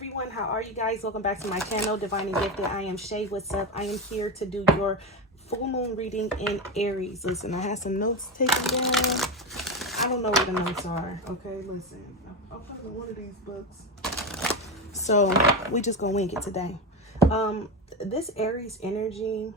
everyone, how are you guys? Welcome back to my channel, Divine and Gifted. I am Shay. What's up? I am here to do your full moon reading in Aries. Listen, I have some notes taken down. I don't know where the notes are. Okay, listen, I'll find one of these books. So we just gonna wing it today. This Aries energy,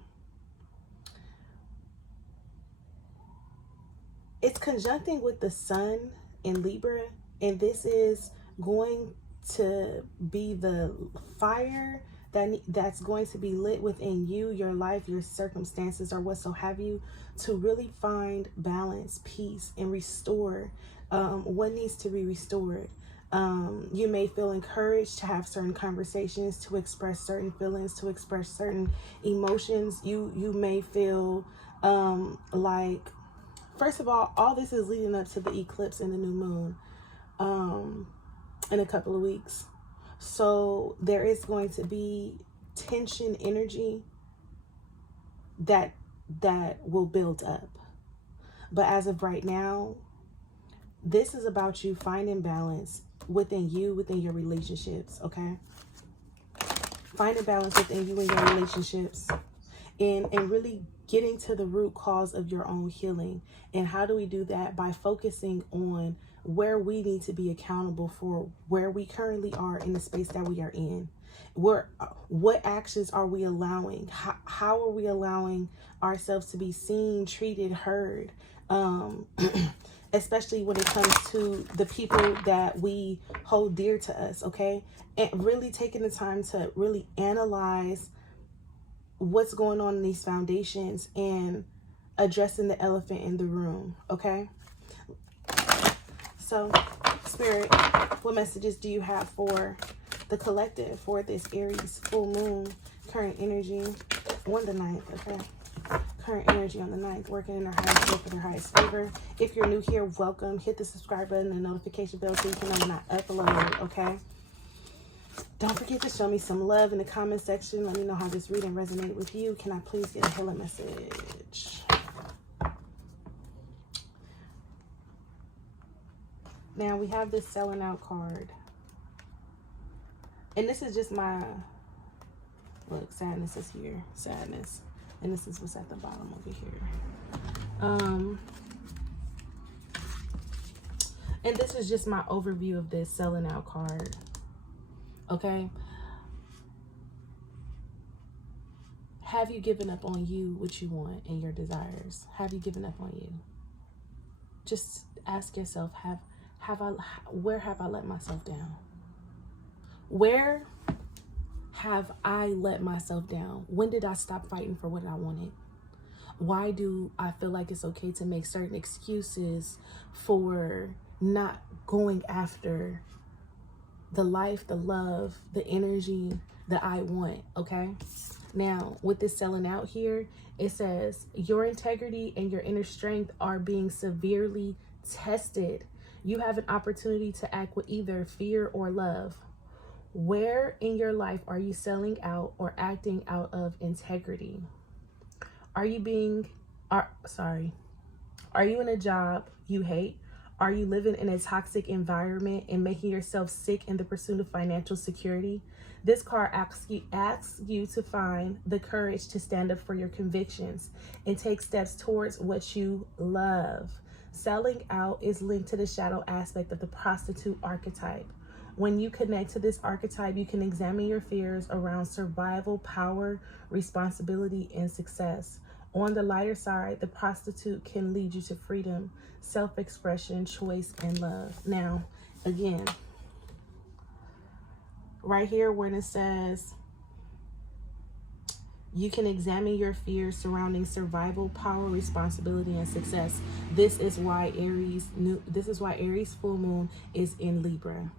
it's conjuncting with the sun in Libra, and this is going to be the fire that's going to be lit within you, your life, your circumstances, or what so have you, to really find balance, peace, and restore what needs to be restored. You may feel encouraged to have certain conversations, to express certain feelings, to express certain emotions. You may feel like, first of all this is leading up to the eclipse and the new moon in a couple of weeks. So there is going to be tension energy that will build up. But as of right now, this is about you finding balance within you, within your relationships, okay? Finding balance within you and your relationships, and really getting to the root cause of your own healing. And how do we do that? By focusing on where we need to be accountable for where we currently are in the space that we are in. What actions are we allowing? How are we allowing ourselves to be seen, treated, heard? Especially when it comes to the people that we hold dear to us, okay? And really taking the time to really analyze what's going on in these foundations and addressing the elephant in the room, okay? So, Spirit, what messages do you have for the collective for this Aries full moon, current energy on the 9th, okay? Current energy on the 9th, working in their highest work in their highest favor. If you're new here, welcome. Hit the subscribe button and the notification bell so you can know when I upload, okay? Don't forget to show me some love in the comment section. Let me know how this reading resonated with you. Can I please get a healing message? Now we have this selling out card. And this is just my, look, sadness is here. Sadness. And this is what's at the bottom over here. And this is just my overview of this selling out card. Okay? Have you given up on you, what you want, and your desires? Have you given up on you? Just ask yourself, where have I let myself down? Where have I let myself down? When did I stop fighting for what I wanted? Why do I feel like it's okay to make certain excuses for not going after the life, the love, the energy that I want, okay? Now, with this selling out here, it says, your integrity and your inner strength are being severely tested. You have an opportunity to act with either fear or love. Where in your life are you selling out or acting out of integrity? Are you in a job you hate? Are you living in a toxic environment and making yourself sick in the pursuit of financial security? This card asks you to find the courage to stand up for your convictions and take steps towards what you love. Selling out is linked to the shadow aspect of the prostitute archetype. When you connect to this archetype, you can examine your fears around survival, power, responsibility, and success. On the lighter side, the prostitute can lead you to freedom, self-expression, choice, and love. Now, again, right here when it says you can examine your fears surrounding survival, power, responsibility, and success. This is why Aries full moon is in Libra.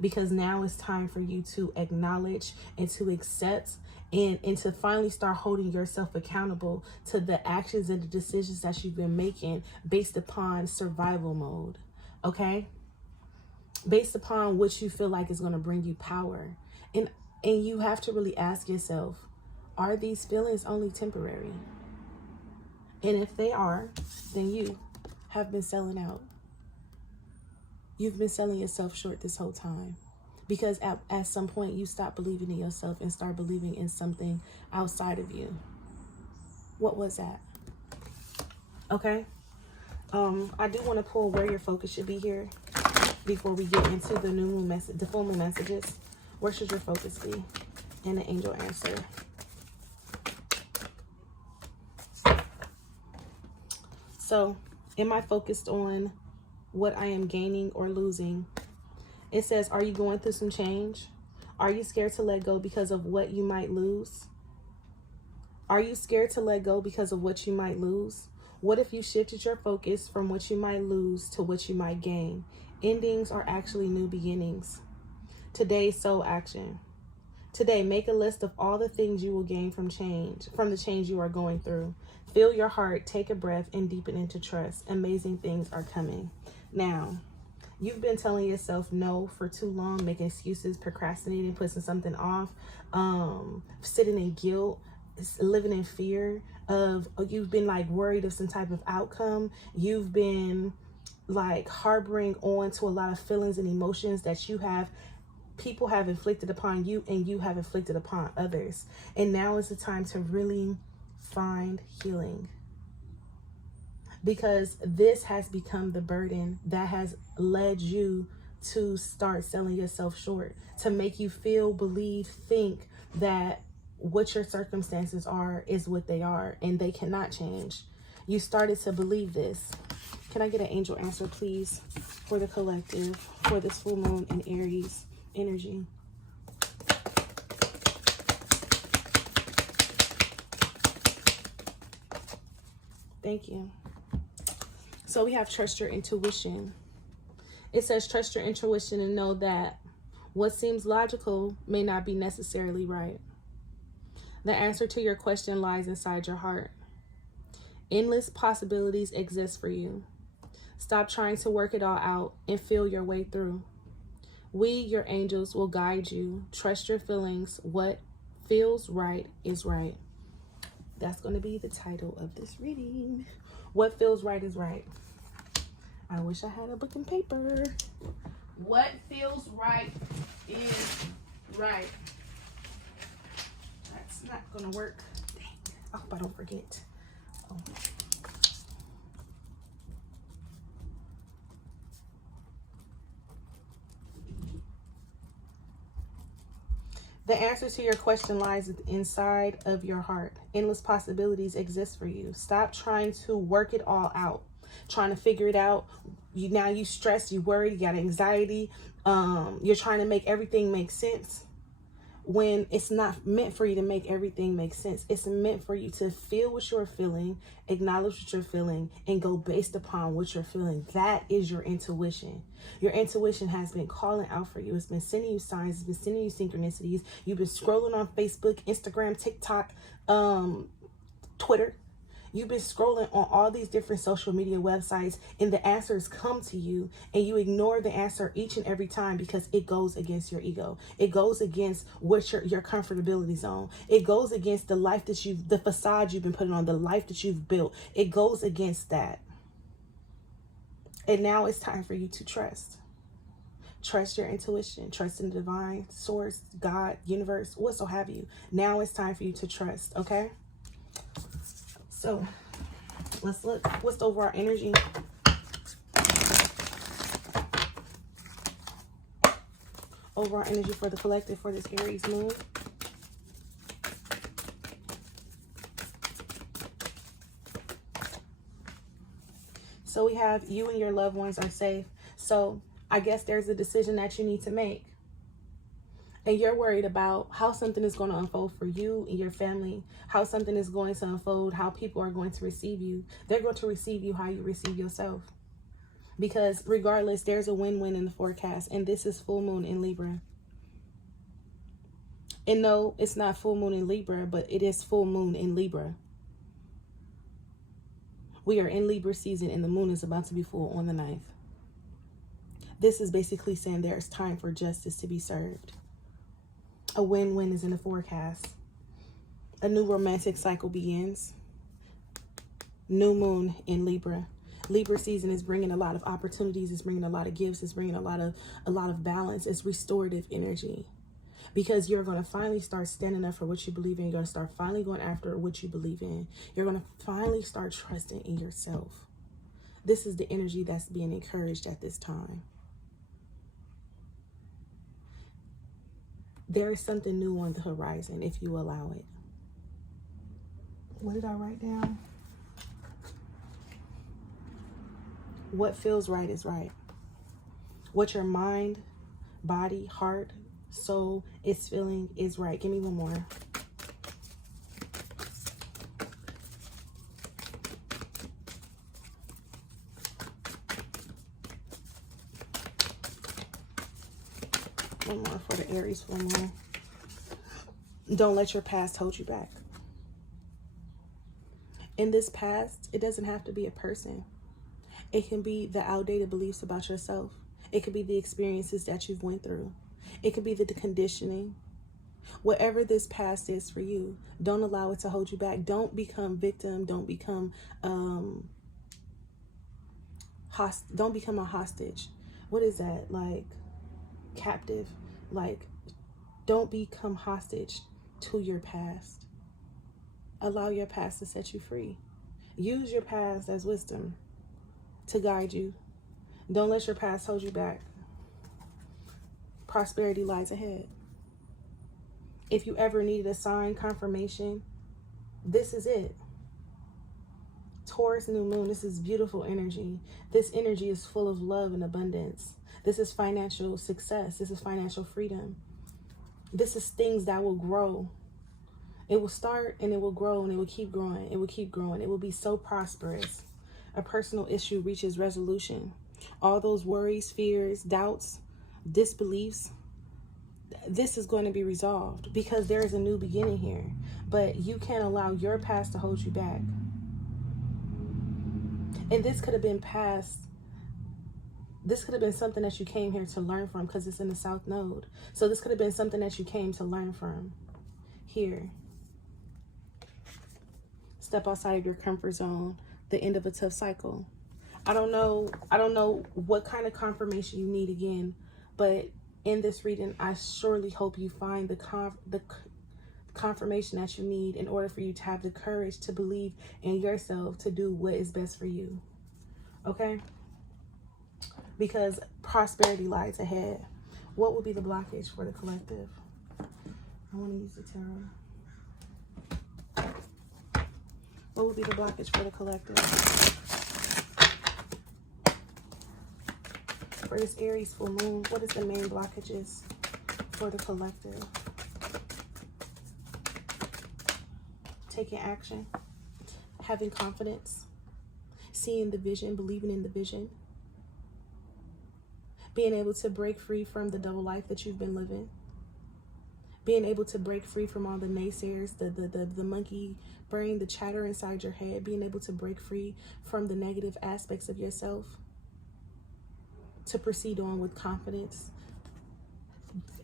Because now it's time for you to acknowledge and to accept and to finally start holding yourself accountable to the actions and the decisions that you've been making based upon survival mode, okay? Based upon what you feel like is going to bring you power. And you have to really ask yourself, are these feelings only temporary? And if they are, then you have been selling out. You've been selling yourself short this whole time. Because at some point you stop believing in yourself and start believing in something outside of you. What was that? Okay. I do want to pull where your focus should be here before we get into the new moon message, the full moon messages. Where should your focus be? And the angel answer. So, am I focused on what I am gaining or losing? It says, are you going through some change? Are you scared to let go because of what you might lose? Are you scared to let go because of what you might lose? What if you shifted your focus from what you might lose to what you might gain? Endings are actually new beginnings. Today's soul action. Today, make a list of all the things you will gain from the change you are going through. Feel your heart, take a breath, and deepen into trust. Amazing things are coming. Now, you've been telling yourself no for too long, making excuses, procrastinating, putting something off, sitting in guilt, living in fear of, you've been like worried of some type of outcome. You've been like harboring on to a lot of feelings and emotions that people have inflicted upon you and you have inflicted upon others. And now is the time to really find healing, because this has become the burden that has led you to start selling yourself short, to make you feel, believe, think that what your circumstances are is what they are and they cannot change. You started to believe this. Can I get an angel answer, please, for the collective, for this full moon in Aries energy? Thank you. So we have trust your intuition. It says trust your intuition and know that what seems logical may not be necessarily right. The answer to your question lies inside your heart. Endless possibilities exist for you. Stop trying to work it all out and feel your way through. We, your angels, will guide you. Trust your feelings. What feels right is right. That's going to be the title of this reading. What feels right is right. I wish I had a book and paper. What feels right is right. That's not going to work. Dang. I hope I don't forget. Oh. The answer to your question lies inside of your heart. Endless possibilities exist for you. Stop trying to work it all out, trying to figure it out. You stress, you worry, you got anxiety. You're trying to make everything make sense when it's not meant for you to make everything make sense. It's meant for you to feel what you're feeling, acknowledge what you're feeling, and go based upon what you're feeling. That is your intuition. Your intuition has been calling out for you. It's been sending you signs. It's been sending you synchronicities. You've been scrolling on Facebook, Instagram, TikTok, Twitter. You've been scrolling on all these different social media websites, and the answers come to you, and you ignore the answer each and every time because it goes against your ego. It goes against what your comfortability zone. It goes against the life that the facade you've been putting on, the life that you've built. It goes against that. And now it's time for you to trust. Trust your intuition. Trust in the divine source, God, universe, whatso have you. Now it's time for you to trust, okay? So let's look. What's over our energy? Over our energy for the collective for this Aries moon. So we have you and your loved ones are safe. So I guess there's a decision that you need to make. And you're worried about how something is going to unfold for you and your family, how something is going to unfold, how people are going to receive you. They're going to receive you how you receive yourself. Because regardless, there's a win-win in the forecast. And this is full moon in Libra. And no, it's not full moon in Libra, but it is full moon in Libra. We are in Libra season and the moon is about to be full on the 9th. This is basically saying there's time for justice to be served. A win-win is in the forecast. A new romantic cycle begins. New moon in Libra. Libra season is bringing a lot of opportunities. It's bringing a lot of gifts. It's bringing a lot of balance. It's restorative energy, because you're going to finally start standing up for what you believe in. You're going to start finally going after what you believe in. You're going to finally start trusting in yourself. This is the energy that's being encouraged at this time. There is something new on the horizon if you allow it. What did I write down? What feels right is right. What your mind, body, heart, soul is feeling is right. Give me one more. One more for the Aries. One more. Don't let your past hold you back. In this past, it doesn't have to be a person. It can be the outdated beliefs about yourself. It could be the experiences that you've went through. It could be the conditioning. Whatever this past is for you, don't allow it to hold you back. Don't become victim. Don't become don't become a hostage. What is that? Like captive. Like, don't become hostage to your past. Allow your past to set you free. Use your past as wisdom to guide you. Don't let your past hold you back. Prosperity lies ahead. If you ever needed a sign, confirmation, this is it. Taurus new moon, this is beautiful energy. This energy is full of love and abundance. This is financial success. This is financial freedom. This is things that will grow. It will start and it will grow and it will keep growing. It will keep growing. It will be so prosperous. A personal issue reaches resolution. All those worries, fears, doubts, disbeliefs, this is going to be resolved because there is a new beginning here. But you can't allow your past to hold you back. And this could have been past. This could have been something that you came here to learn from because it's in the South Node. So this could have been something that you came to learn from here. Step outside of your comfort zone. The end of a tough cycle. I don't know what kind of confirmation you need again, but in this reading, I surely hope you find the confirmation that you need in order for you to have the courage to believe in yourself to do what is best for you. Okay? Because prosperity lies ahead. What will be the blockage for the collective? I want to use the tarot. What will be the blockage for the collective? For this Aries full moon, what is the main blockages for the collective? Taking action, having confidence, seeing the vision, believing in the vision, being able to break free from the double life that you've been living, being able to break free from all the naysayers, the monkey brain, the chatter inside your head, being able to break free from the negative aspects of yourself, to proceed on with confidence.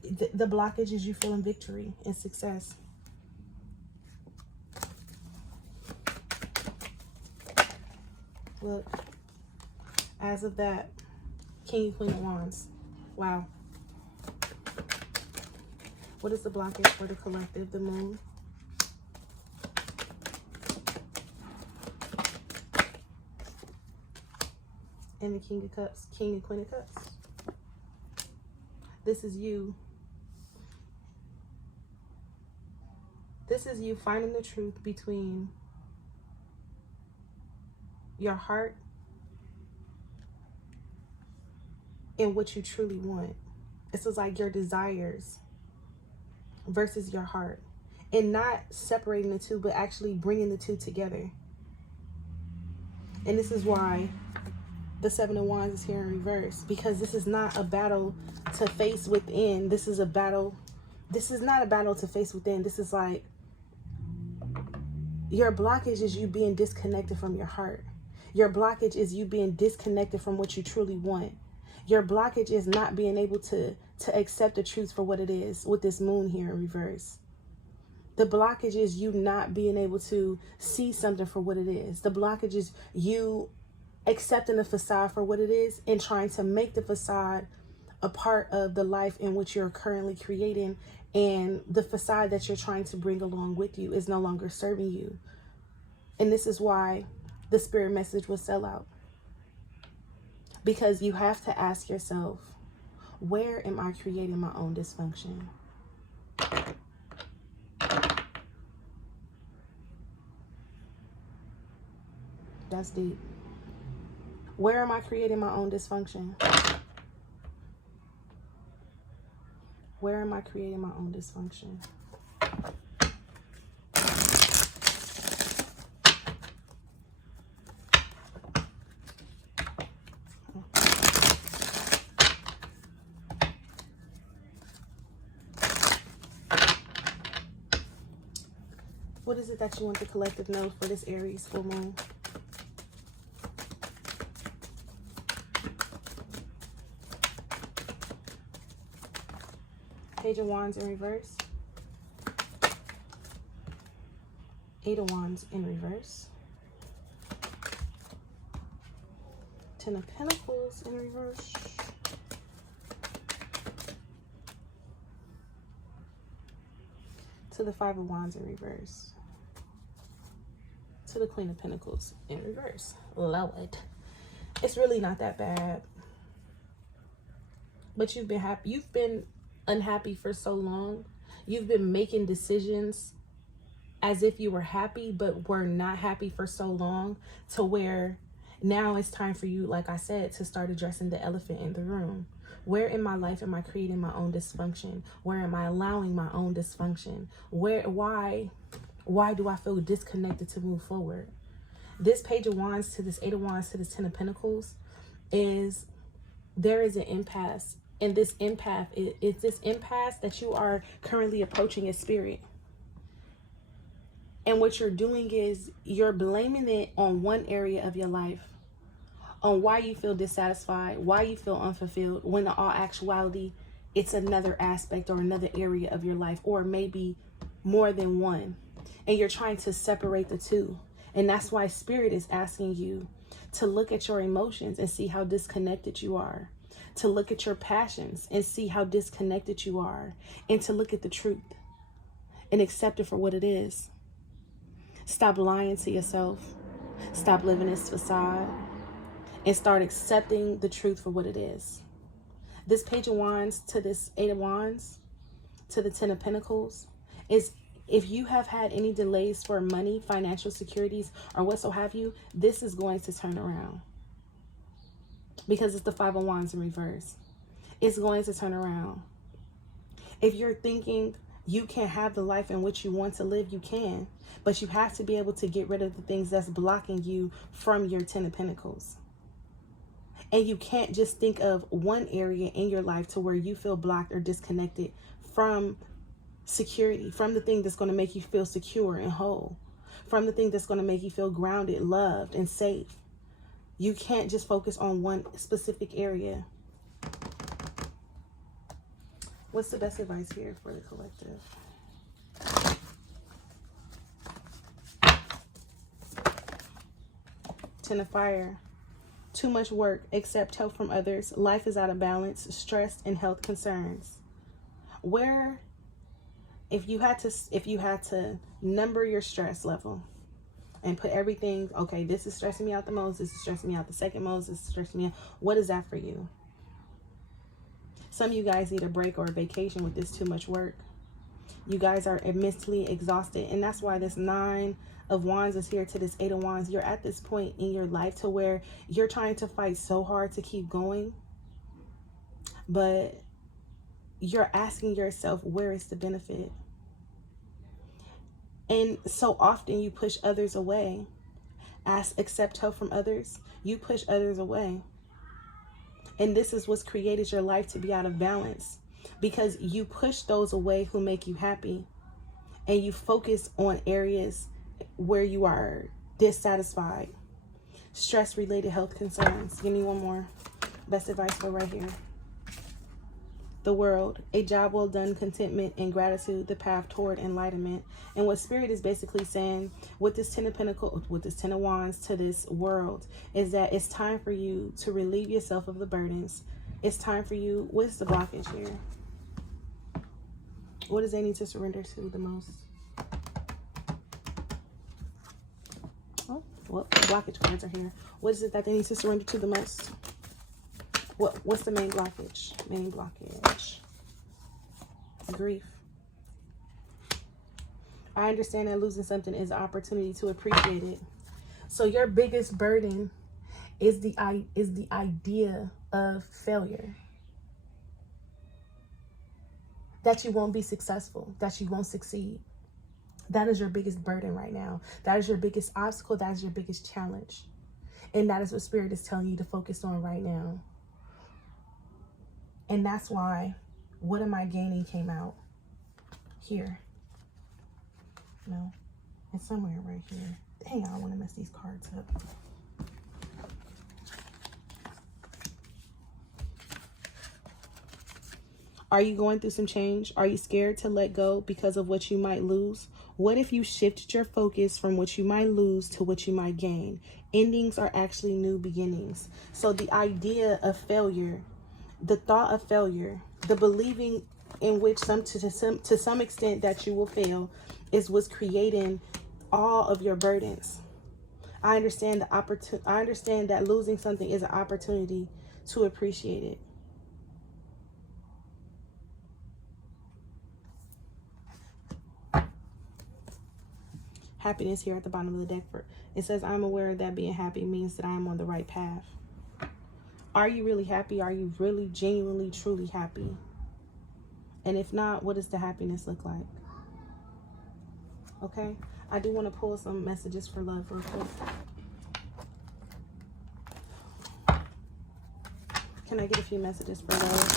The blockage is you feeling victory and success. Look, as of that, King and Queen of Wands. Wow. What is the blockage for the collective? The Moon. And the King of Cups. King and Queen of Cups. This is you. This is you finding the truth between your heart and what you truly want. This is like your desires versus your heart, and not separating the two, but actually bringing the two together. And this is why the Seven of Wands is here in reverse, because this is not a battle to face within. This is a battle. This is not a battle to face within. This is like your blockage is you being disconnected from your heart. Your blockage is you being disconnected from what you truly want. Your blockage is not being able to accept the truth for what it is with this moon here in reverse. The blockage is you not being able to see something for what it is. The blockage is you accepting the facade for what it is and trying to make the facade a part of the life in which you're currently creating, and the facade that you're trying to bring along with you is no longer serving you. And this is why the spirit message will sell out. Because you have to ask yourself, where am I creating my own dysfunction? That's deep. Where am I creating my own dysfunction? Where am I creating my own dysfunction? What is it that you want the collective know for this Aries full moon? Page of Wands in reverse. Eight of Wands in reverse. Ten of Pentacles in reverse. To the Five of Wands in reverse. To the Queen of Pentacles in reverse. Lord. It's really not that bad. But you've been happy. You've been unhappy for so long. You've been making decisions as if you were happy, but were not happy for so long, to where now it's time for you, like I said, to start addressing the elephant in the room. Where in my life am I creating my own dysfunction? Where am I allowing my own dysfunction? Why do I feel disconnected to move forward? This Page of Wands to this Eight of Wands to this Ten of Pentacles is, there is an impasse. And this impasse is this impasse that you are currently approaching as spirit. And what you're doing is you're blaming it on one area of your life, on why you feel dissatisfied, why you feel unfulfilled, when in all actuality, it's another aspect or another area of your life, or maybe more than one. And you're trying to separate the two. And that's why Spirit is asking you to look at your emotions and see how disconnected you are, to look at your passions and see how disconnected you are, and to look at the truth and accept it for what it is. Stop lying to yourself. Stop living this facade and start accepting the truth for what it is. This Page of Wands to this Eight of Wands to the Ten of Pentacles is, if you have had any delays for money, financial securities, or what so have you, this is going to turn around. Because it's the Five of Wands in reverse. It's going to turn around. If you're thinking you can't have the life in which you want to live, you can. But you have to be able to get rid of the things that's blocking you from your Ten of Pentacles. And you can't just think of one area in your life to where you feel blocked or disconnected from security, from the thing that's going to make you feel secure and whole, from the thing that's going to make you feel grounded, loved, and safe. You can't just focus on one specific area. What's the best advice here for the collective? Ten of Fire. Too much work, accept help from others. Life is out of balance, stress, and health concerns. Where, if you had to number your stress level and put everything, okay, this is stressing me out the most, this is stressing me out the second most, this is stressing me out. What is that for you? Some of you guys need a break or a vacation with this too much work. You guys are mentally exhausted, and that's why this Nine of Wands is here to this Eight of Wands. You're at this point in your life to where you're trying to fight so hard to keep going, but you're asking yourself, where is the benefit? And so often you push others away. Accept help from others. You push others away. And this is what's created your life to be out of balance, because you push those away who make you happy, and you focus on areas where you are dissatisfied. Stress-related health concerns. Give me one more. Best advice for right here. the world, a job well done, contentment and gratitude, the path toward enlightenment. And what Spirit is basically saying with this 10 of Pentacles, with this 10 of Wands to this world, is that it's time for you to relieve yourself of the burdens. It's time for you. What's the blockage here? What does they need to surrender to the most? Oh, well, blockage cards are here. What is it that they need to surrender to the most? What's the main blockage? Main blockage. Grief. I understand that losing something is an opportunity to appreciate it. So your biggest burden is the idea of failure. That you won't be successful, that you won't succeed. That is your biggest burden right now. That is your biggest obstacle. That is your biggest challenge. And that is what Spirit is telling you to focus on right now. And that's why, what am I gaining came out here. No, it's somewhere right here. Dang, I don't want to mess these cards up. Are you going through some change? Are you scared to let go because of what you might lose? What if you shifted your focus from what you might lose to what you might gain? Endings are actually new beginnings. So the idea of failure, the thought of failure, the believing in which to some extent that you will fail is what's creating all of your burdens. I understand that losing something is an opportunity to appreciate it. Happiness here at the bottom of the deck. It says, I'm aware that being happy means that I am on the right path. Are you really happy? Are you really genuinely, truly happy? And if not, what does the happiness look like? Okay. I do want to pull some messages for love real quick. Can I get a few messages for love?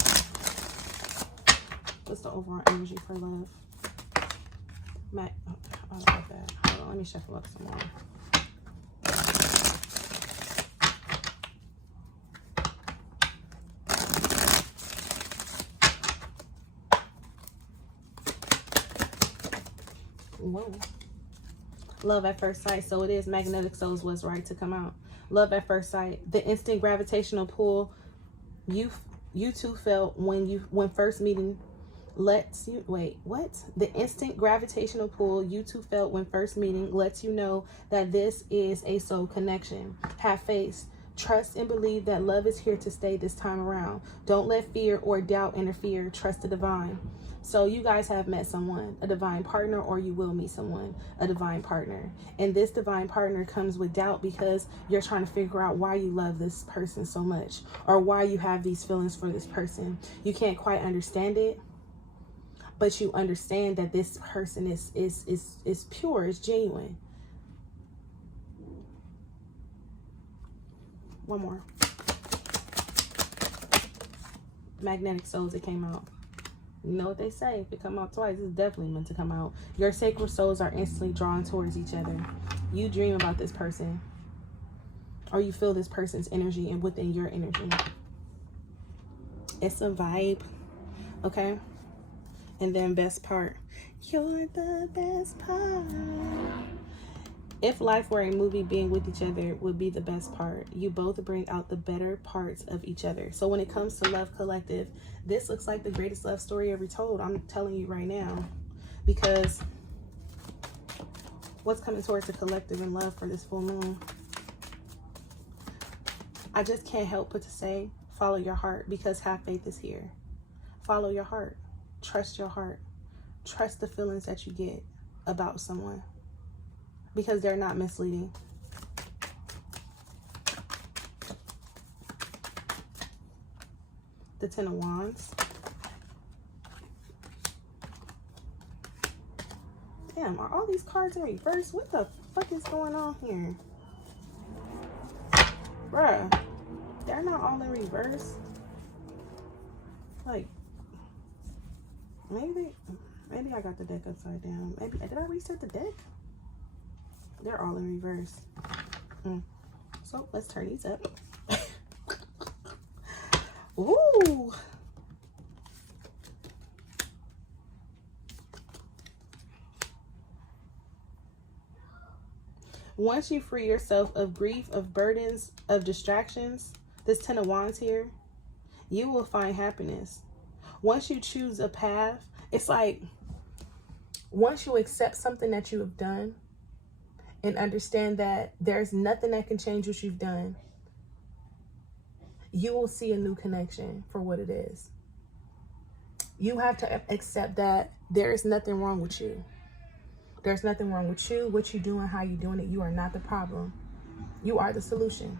What's the overall energy for love? I like that. Hold on, let me shuffle up some more. Whoa. Love at first sight. So it is magnetic souls was right to come out. Love at first sight. The instant gravitational pull you two felt when first meeting lets you the instant gravitational pull you two felt when first meeting lets you know that this is a soul connection. Have faith, trust, and believe that love is here to stay this time around. Don't let fear or doubt interfere. Trust the divine. So you guys have met someone, a divine partner, or you will meet someone, a divine partner. And this divine partner comes with doubt because you're trying to figure out why you love this person so much, or why you have these feelings for this person. You can't quite understand it, but you understand that this person is pure, is genuine. One more. Magnetic souls, it came out. You know what they say, if it come out twice, it's definitely meant to come out. Your sacred souls are instantly drawn towards each other. You dream about this person, or you feel this person's energy and within your energy. It's a vibe, okay? And then best part, you're the best part. If life were a movie, being with each other would be the best part. You both bring out the better parts of each other. So when it comes to Love Collective, this looks like the greatest love story ever told. I'm telling you right now. Because what's coming towards the collective in love for this full moon? I just can't help but to say, follow your heart, because have faith is here. Follow your heart. Trust your heart. Trust the feelings that you get about someone, because they're not misleading. The 10 of Wands. Damn, are all these cards in reverse? What the fuck is going on here? Bruh, they're not all in reverse. Like, maybe I got the deck upside down. Maybe, did I reset the deck? They're all in reverse. So let's turn these up. Ooh. Once you free yourself of grief, of burdens, of distractions, this 10 of Wands here, you will find happiness. Once you choose a path, it's like once you accept something that you have done and understand that there's nothing that can change what you've done, you will see a new connection for what it is. You have to accept that there is nothing wrong with you. There's nothing wrong with you, what you're doing, how you're doing it. You are not the problem. You are the solution.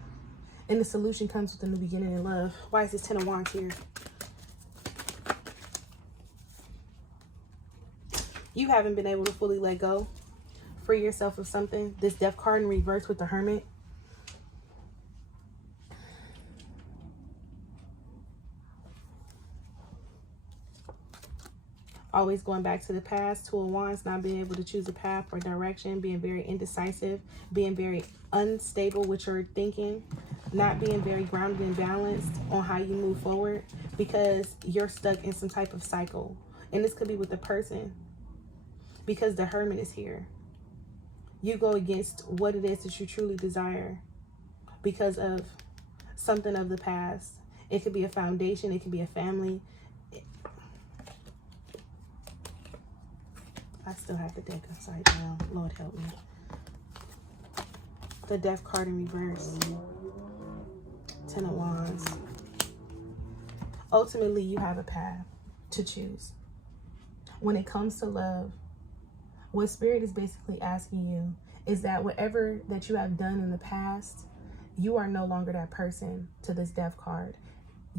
And the solution comes with a new beginning in love. Why is this 10 of Wands here? You haven't been able to fully let go. Free yourself of something. This Death card in reverse with the Hermit. Always going back to the past. 2 of Wands, not being able to choose a path or direction, being very indecisive, being very unstable with your thinking, not being very grounded and balanced on how you move forward because you're stuck in some type of cycle. And this could be with the person because the Hermit is here. You go against what it is that you truly desire because of something of the past. It could be a foundation. It could be a family. I still have the deck upside down. Lord help me. The Death card in reverse. 10 of Wands. Ultimately, you have a path to choose. When it comes to love, what Spirit is basically asking you is that whatever that you have done in the past, you are no longer that person to this Death card.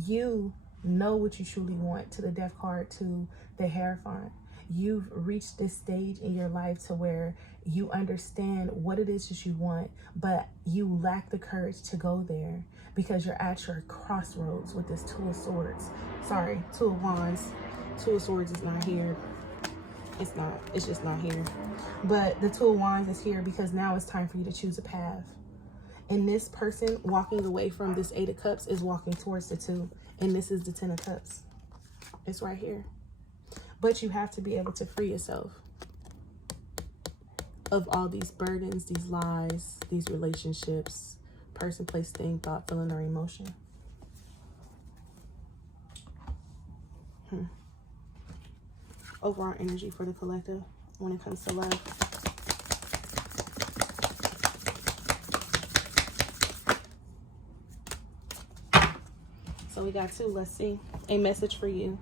You know what you truly want to the Death card, to the Hierophant. You've reached this stage in your life to where you understand what it is that you want, but you lack the courage to go there because you're at your crossroads with this 2 of Swords. Sorry, 2 of Wands. 2 of Swords is not here. It's not. It's just not here. But the 2 of Wands is here because now it's time for you to choose a path. And this person walking away from this 8 of Cups is walking towards the 2. And this is the 10 of Cups. It's right here. But you have to be able to free yourself of all these burdens, these lies, these relationships, person, place, thing, thought, feeling, or emotion. Overall energy for the collective when it comes to love. So we got 2. Let's see. A message for you.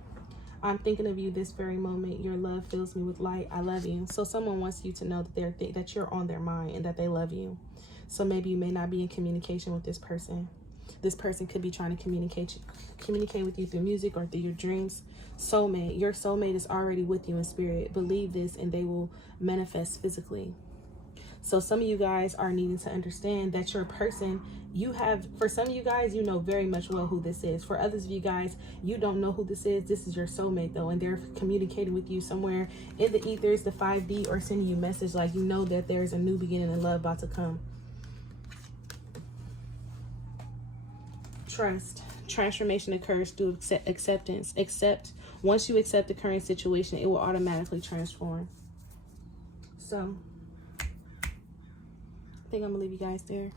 I'm thinking of you this very moment. Your love fills me with light. I love you. So someone wants you to know that that you're on their mind and that they love you. So maybe you may not be in communication with this person. This person could be trying to communicate with you through music or through your dreams. Soulmate. Your soulmate is already with you in spirit. Believe this and they will manifest physically. So some of you guys are needing to understand that your person, for some of you guys, you know very much well who this is. For others of you guys, you don't know who this is. This is your soulmate though, and they're communicating with you somewhere in the ethers, the 5D, or sending you a message like you know that there's a new beginning in love about to come. Trust. Transformation occurs through acceptance. Once you accept the current situation, it will automatically transform. So I think I'm gonna leave you guys there.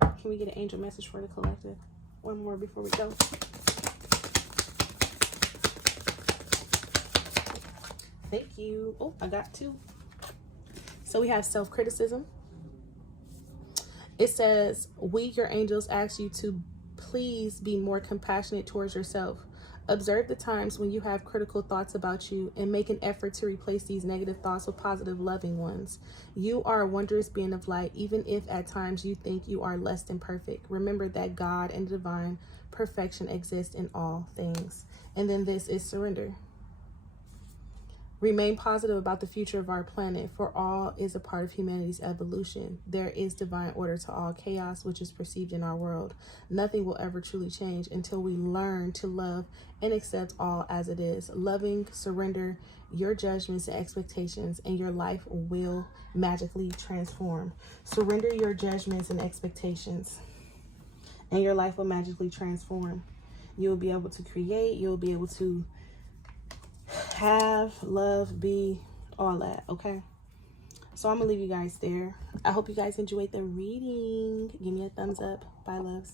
Can we get an angel message for the collective? One more before we go. Thank you. Oh, I got 2. So we have self-criticism. It says, we, your angels, ask you to please be more compassionate towards yourself. Observe the times when you have critical thoughts about you and make an effort to replace these negative thoughts with positive, loving ones. You are a wondrous being of light, even if at times you think you are less than perfect. Remember that God and divine perfection exist in all things. And then this is surrender. Remain positive about the future of our planet, for all is a part of humanity's evolution. There is divine order to all chaos which is perceived in our world. Nothing will ever truly change until we learn to love and accept all as it is. Loving, surrender your judgments and expectations, and your life will magically transform. Surrender your judgments and expectations, and your life will magically transform. You'll be able to create, you'll be able to have, love, be, all that, okay? So I'm gonna leave you guys there. I hope you guys enjoyed the reading. Give me a thumbs up. Bye, loves.